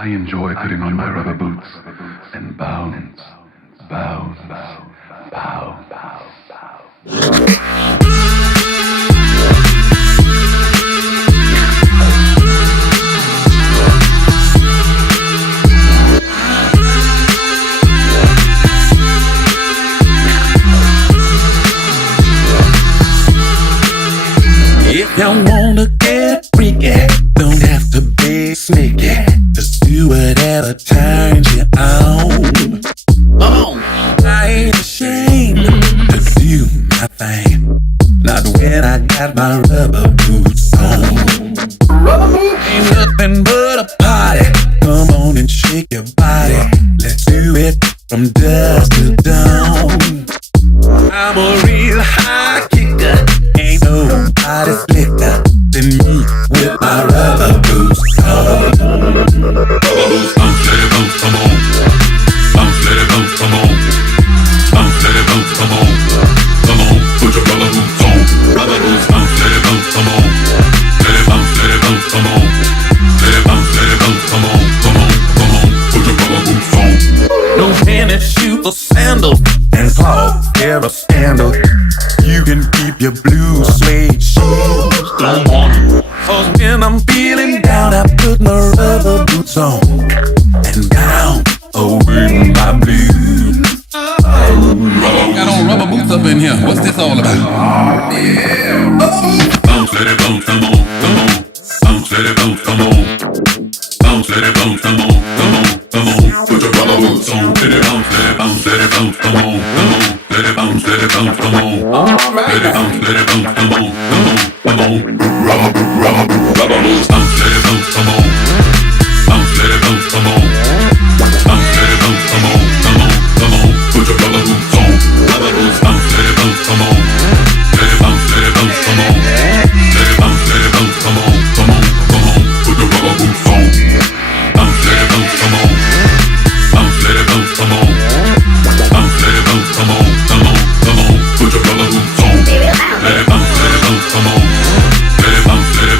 I enjoy putting on my rubber boots and bounce, bounce, bounce, bounce. If you wanna get freaky, don't have to be sneaky. Just do whatever turns you on. I ain't ashamed to do my thing. Not when I got my rubber boots on. Ain't nothing but a party. Come on and shake your body. Let's do it from dusk to dawn. I'm a real high kicker. Ain't nobody slicker than me with my rubber boots on. Rubber boots, bounce, let it bounce, come on. Bounce, let it bounce, come on. Bounce, let it bounce, come on. Come on, put your rubber boots on. Rubber boots, bounce, let it bounce, come on. Let it bounce, let it bounce, come on. Let it bounce, let it bounce, come on. Come on, come on, put your rubber boots on. No tennis shoes or sandals, and clogs, they're a scandal. You can keep your blue suede shoes. Don't want it. 'Cause when I'm feeling down, I put my rubber boots on and down away my blues. Got on rubber boots up in here. What's this all about? Bounce, let it bounce, come on, come on. Bounce, let it bounce, come on. Bounce, let it bounce, come on, come on, come on. Put your rubber boots on. Let it bounce, let it bounce, let it bounce, come on, come on. Let it bounce, let it bounce, come on. Let it bounce, let it bounce, come on, come on, come on. Rubber boot, rubber boot, rubber boots. Bounce, let it bounce, come on. Bounce, let it bounce, come on. Bounce, let it bounce, come on, come on, come on. Put your rubber boots on. Rubber boots. Bounce, let it bounce, come on. Let it bounce, let it bounce, come on. Let it bounce, let it bounce, come on, come on, come on. Put your rubber boots on. Bounce, let it bounce, come on. Bounce, let it bounce, come on. Bounce, let it bounce, come on, come on, come on. Put your rubber boots on. Let it bounce, come on. Let it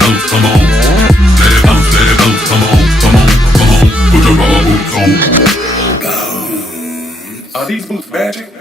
bounce, come on. Let it bounce, come on, come on, come on. Put your rubber boots on. Are these boots magic?